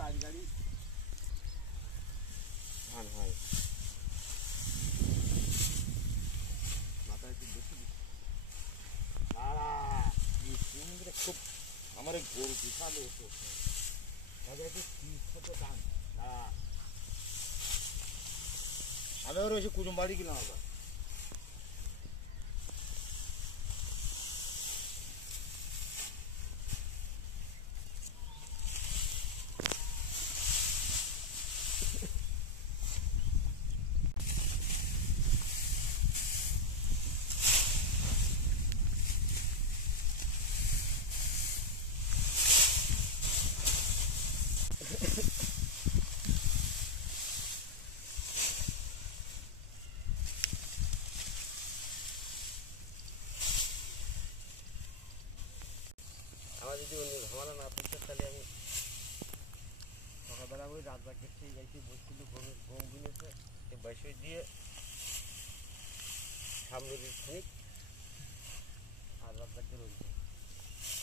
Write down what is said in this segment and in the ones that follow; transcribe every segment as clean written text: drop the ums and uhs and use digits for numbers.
চার গাড়ি ধান হয়। মাথায় একটু বেশি খুব আমার গরু বিশাল হতো আমি ওর ওই কুটুম বাড়ি গেলাম আবার। আমার যদি অন্য ঝামেলা না পড়ছে তাহলে আমি সকালবেলা ওই রাজা কেটে যাইতে বসছিল গম কিনেছে বসে দিয়ে সামনে খানিক আর রাজাকে রয়েছে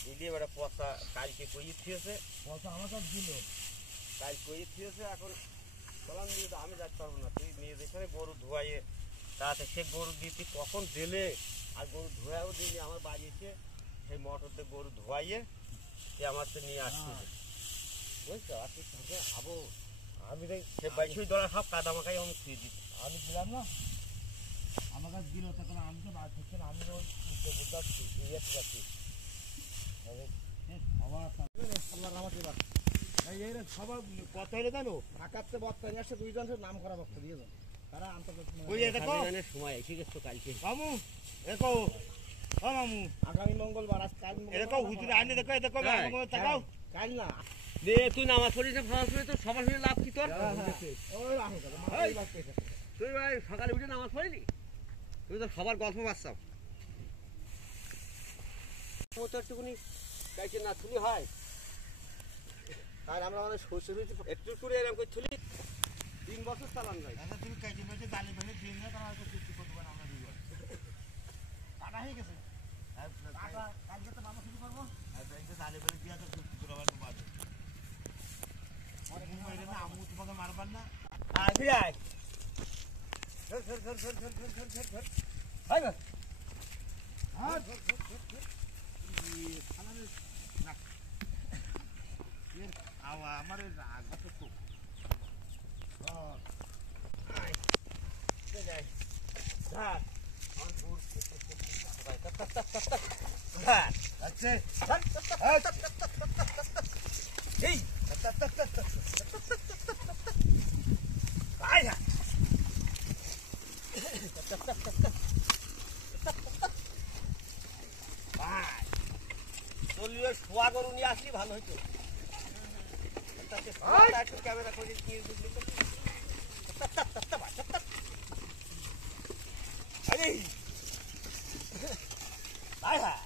দিলি এবার পচা কালকে কইয়ে থিয়েছে পচা আমার সব দিল কাল কইয়ে থিয়েছে। এখন বললাম নিয়ে আমি যাতে পারবো না, তুই নিয়ে যেখানে গরু ধোয়াইয়ে তাতে সে গরু দিতে কখন দিলে আর গরু ধোয়াও দিলি আমার বাড়ি এসে সেই মোটরতে গরু ধোয়াইয়ে সে আমার তো নিয়ে আসছে বুঝছো। আর তুই সঙ্গে খাবো আমি সে বাইশই ডলার সব কাদা মাখাই আমি খুঁয়ে দিচ্ছি। আমি দিলাম না আমার কাছে দিল তখন আমি তো বাদ হচ্ছে না, আমি ওই যাচ্ছি ইয়েতে যাচ্ছি সবার কথা হলে জানো ঢাকাতে বক্তা নিয়ে আসছে দুইজন নাম করা বক্তা দিয়ে যান তারা আন্তর্জাতিক সময় এসে গেছো কালকে মামু দেখো ও মামু আগামী মঙ্গলবার আজ কাল দেখো হুজুর আইনে দেখো দেখো তাকাও কাল না দে তুই নামাজ পড়িস না ফরজ পড়ি তো সবার সাথে লাভ কি তোর ওই তুই ভাই সকালে উঠে নামাজ পড়িনি তুই তো সবার গল্প বাচ্চাও একটুকুনি কাইছে না তুলি হয় আর আমরা মানে শ্বশুর একটু করে এরকম করে তুলি 3 বছর চালান যায়। তুমি কাইছে বসে জালি ভেঙে দিন না তারা হয়তো চুক্তি করতে পারে আমরা 2 বছর কাটা হয়ে গেছে কাটা কালকে তো মামা শুরু করবো আর ব্যাংকে জালি ভেঙে দিয়া তো চুক্তি করে আবার তোমাদের অনেক মরে না আমু তোমাকে মারবার না আয় ফিরে আয় ধর ধর ধর ধর ধর ধর ধর ধর হাই না আর ধর ধর ধর ধর এই খানারে না এর আওয়া আমারে আঘাত তো আয় তে যাই ধর আর পুর ভাই তক তক তক তক তক হ্যাঁ আচ্ছা এই তক তক তক তক আয় না তক তক তক তক ভাই চলিয়ে শোয়া গরু নিয়ে আসলি ভালো হইতো ক্যামেরা করে নিয়ে দিলি আরে আয় হ্যাঁ